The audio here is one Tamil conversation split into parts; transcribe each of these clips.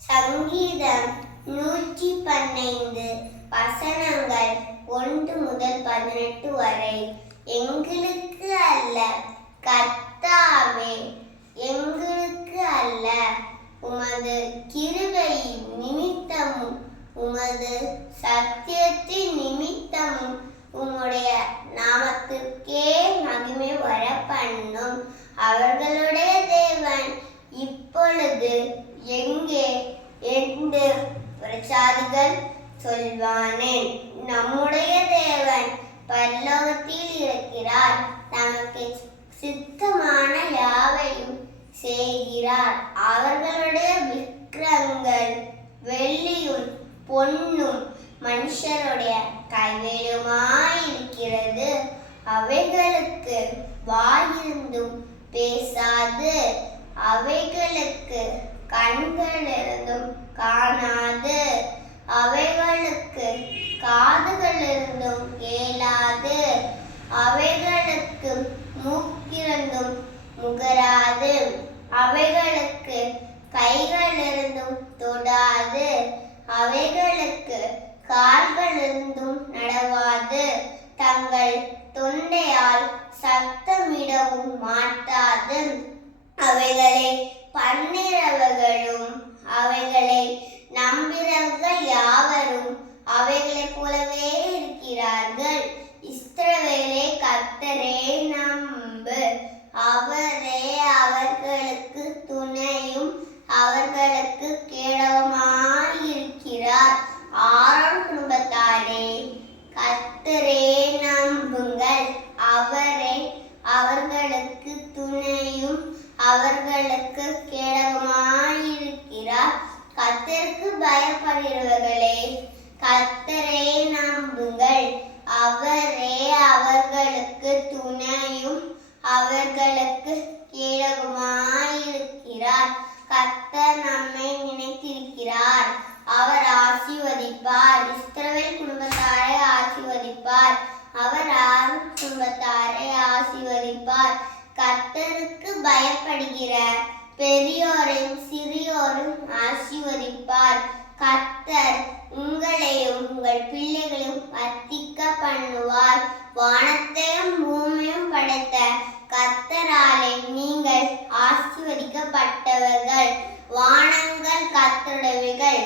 சங்கீதம் 115 வசனங்கள் 1 முதல் 18 வரை. எங்களுக்கு அல்ல கர்த்தாவே, எங்களுக்கு அல்ல, உமது கிருபையின் நிமித்தமும் உமது சத்தியத்தின் நிமித்தமும் உம்முடைய நாமத்திற்கே மகிமை வர பண்ணும். அவர்களுடைய தேவன் இப்பொழுது எங்கே என்று பிரசாதிகள் சொல்வானேன். நம்முடைய தேவன் பரலோகத்தில் இருக்கிறார், தமக்கு சித்தமான யாவையும் செய்கிறார். அவர்களுடைய விக்கிரகங்கள் வெள்ளியும் பொன்னும் மனுஷருடைய கைவேலுமாயிருக்கிறது. அவைகளுக்கு வாயிருந்தும் பேசாது, அவைகளுக்கு கண்களிருந்தும் காணாது, அவைகளுக்கு காதுகளிருந்தும் கேளாது, அவைகளுக்கு மூக்கிருந்தும் முகராது, அவைகளுக்கு கைகளிருந்தும் தொடாது, அவைகளுக்கு கால்களிருந்தும் நடவாது, தங்கள் தொண்டையால் சத்தமிடவும் மாட்டாது. அவைகளை பன்னிரவர்களும் அவைகளை நம்பினவர்கள் யாவரும் அவைகளைப் போலவே இருக்கிறார்கள். இஸ்ரவேலே, கர்த்தரை நம்பு, அவரே அவர்களுக்கு துணையும் அவர்களுக்கு கேடகமாயிருக்கிறார். ஆரோன் குடும்பத்தாரே, கர்த்தரை நம்புங்கள், அவரே அவர்களுக்கு துணையும் அவர்களுக்கு கேடகமாயிருக்கிறார். கர்த்தருக்கு பயப்படுகிறவர்களே, கர்த்தரை நம்புங்கள், அவரே அவர்களுக்கு துணையும் அவர்களுக்கு கேடகமாயிருக்கிறார். கர்த்தர் நம்மை நினைத்திருக்கிறார், அவர் ஆசீர்வதிப்பார். இஸ்ரவேல் குடும்பத்தாரை ஆசீர்வதிப்பார், அவர் ஆரோன் குடும்பத்தாரை ஆசீர்வதிப்பார். கர்த்தருக்கு பயப்படுகிற பெரியோரையும் சிறியோரும் ஆசீர்வதிப்பார். கர்த்தர் உங்களையும் உங்கள் பிள்ளைகளையும் வர்த்திக்க பண்ணுவார். வானத்தையும் பூமியும் படைத்த கர்த்தராலே நீங்கள் ஆசீர்வதிக்கப்பட்டவர்கள். வானங்கள் கர்த்தருடையவைகள்,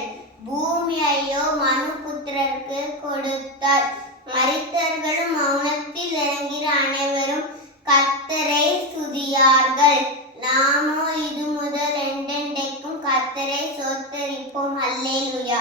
பூமியையோ மனுபுத்திரருக்கு கொடுத்தார். மரித்தவர்களும் மௌனத்தில் இறங்கிற அனைவரும் கர்த்தரை துதியார்கள். நாமோ இது முதல் என்றென்றைக்கும் கர்த்தரை ஸ்தோத்தரிப்போம். அல்லேலூயா.